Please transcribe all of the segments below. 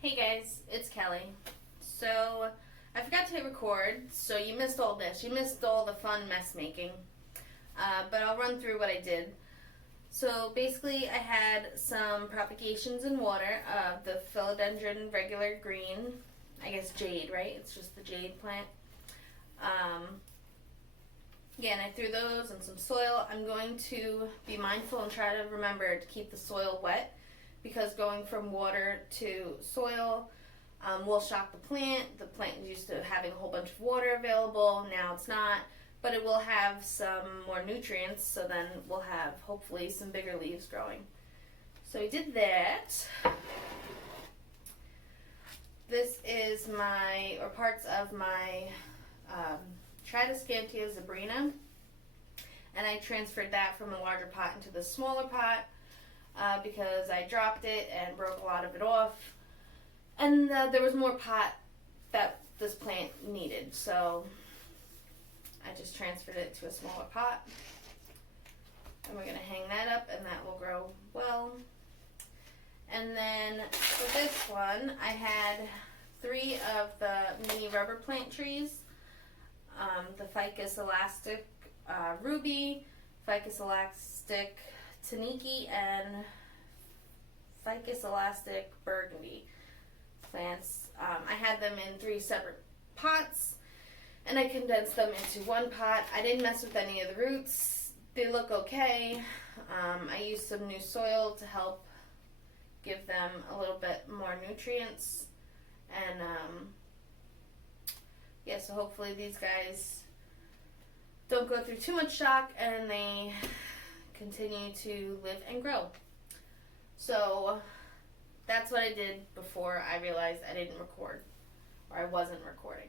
Hey guys, it's Kelly. So, I forgot to hit record, so you missed all this. You missed all the fun mess making. But I'll run through what I did. So, basically, I had some propagations in water of the Philodendron regular green. I guess jade, right? It's just the jade plant. Yeah, and I threw those in some soil. I'm going to be mindful and try to remember to keep the soil wet, because going from water to soil will shock the plant. The plant is used to having a whole bunch of water available. Now it's not, but it will have some more nutrients, so then we'll have hopefully some bigger leaves growing. So we did that. This is parts of my Tradescantia zebrina, and I transferred that from a larger pot into the smaller pot. Because I dropped it and broke a lot of it off. And there was more pot that this plant needed, so I just transferred it to a smaller pot. And we're going to hang that up, and that will grow well. And then for this one, I had 3 of the mini rubber plant trees. The Ficus elastic ruby, Ficus elastic Taniki, and Ficus elastic burgundy plants. I had them in 3 separate pots, and I condensed them into one pot. I didn't mess with any of the roots. They look okay. I used some new soil to help give them a little bit more nutrients, and yeah, so hopefully these guys don't go through too much shock and they continue to live and grow. So that's what I did before I realized I didn't record, or I wasn't recording.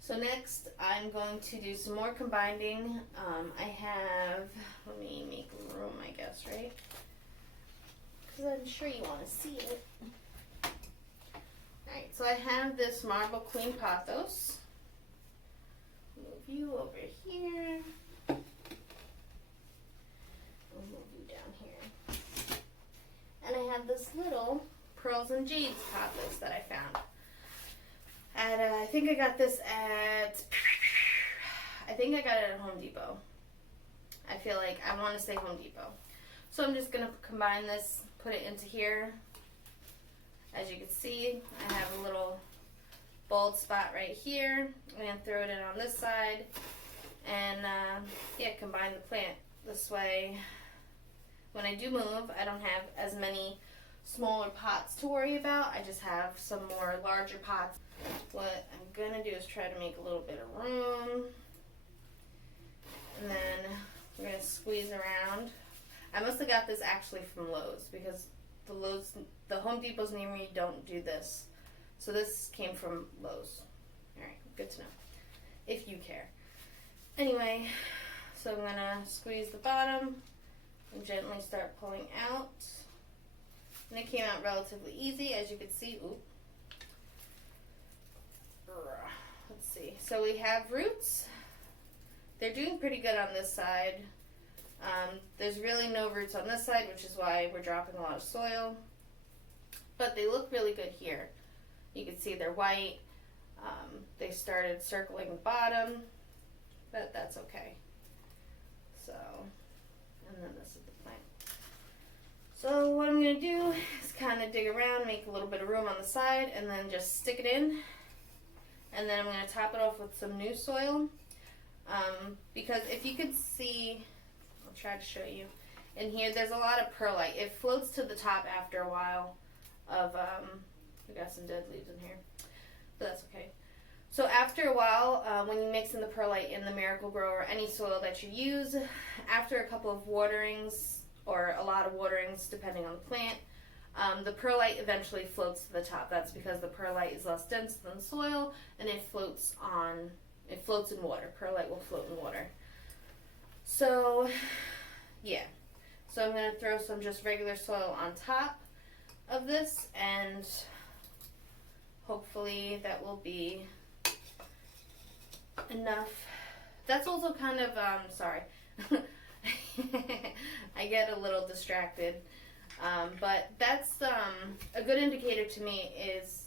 So next I'm going to do some more combining. Let me make room, I guess, right? Because I'm sure you want to see it. Alright, so I have this Marble Queen Pothos. Move you over here. Move you down here. And I have this little Pearls and Jades Pothos that I found. I think I got this at Home Depot. I feel like I want to say Home Depot. So I'm just going to combine this, put it into here. As you can see, I have a little bald spot right here. I'm going to throw it in on this side. And yeah, combine the plant this way. When I do move, I don't have as many smaller pots to worry about. I just have some more larger pots. What I'm going to do is try to make a little bit of room. And then we're going to squeeze around. I must have got this actually from Lowe's, because the Home Depots near me don't do this. So this came from Lowe's. Alright, good to know. If you care. Anyway, so I'm going to squeeze the bottom and gently start pulling out. And it came out relatively easy, as you can see. Oop. Let's see. So we have roots. They're doing pretty good on this side. There's really no roots on this side, which is why we're dropping a lot of soil. But they look really good here. You can see they're white. They started circling the bottom, but that's okay. So, and then this is the plant. So what I'm going to do is kind of dig around, make a little bit of room on the side, and then just stick it in. And then I'm going to top it off with some new soil. Because if you could see, I'll try to show you. In here, there's a lot of perlite. It floats to the top after a while of, we got some dead leaves in here, but that's okay. So after a while, when you mix in the perlite in the Miracle-Gro or any soil that you use, after a couple of waterings, or a lot of waterings depending on the plant, the perlite eventually floats to the top. That's because the perlite is less dense than soil, and it floats in water. Perlite will float in water. So, yeah. So I'm going to throw some just regular soil on top of this, and hopefully that will be enough. That's also kind of, sorry. I get a little distracted. But that's a good indicator to me is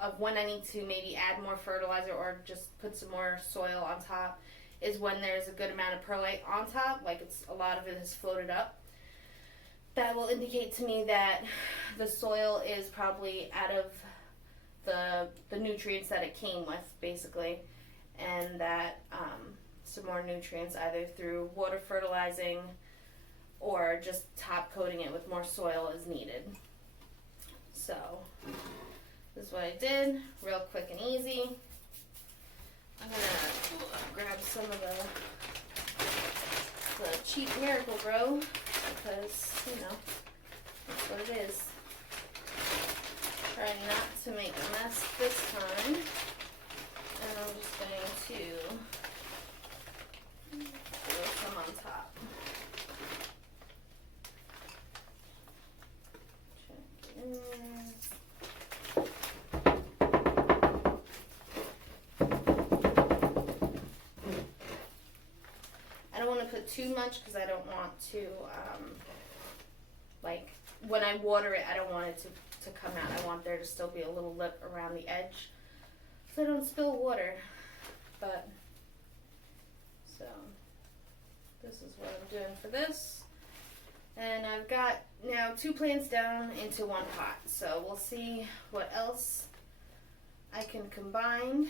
of when I need to maybe add more fertilizer or just put some more soil on top, is when there's a good amount of perlite on top, like a lot of it has floated up. That will indicate to me that the soil is probably out of the nutrients that it came with, basically, and that some more nutrients either through water fertilizing or just top coating it with more soil is needed. So this is what I did, real quick and easy. I'm gonna grab some of the cheap Miracle-Gro because, you know, that's what it is. Try not to make a mess this time. And I'm just going to throw some on top. Check it in there. I don't want to put too much because I don't want to, like, when I water it, I don't want it to come out. I want there to still be a little lip around the edge so I don't spill water. But, so, this is what I'm doing for this. And I've got now 2 plants down into 1 pot. So we'll see what else I can combine and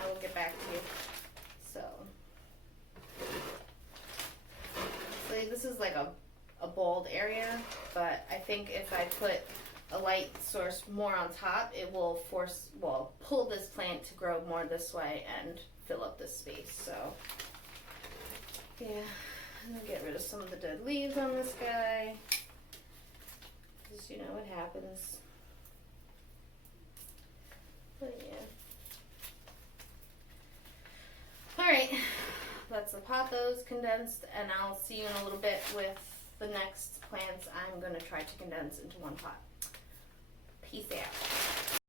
I will get back to you. So, this is like a bald area, but I think if I put a light source more on top, it will pull this plant to grow more this way and fill up this space. So yeah, I'm gonna get rid of some of the dead leaves on this guy, because you know what happens. But yeah. Alright, that's the Pothos condensed, and I'll see you in a little bit with the next plants I'm going to try to condense into 1 pot. Peace out.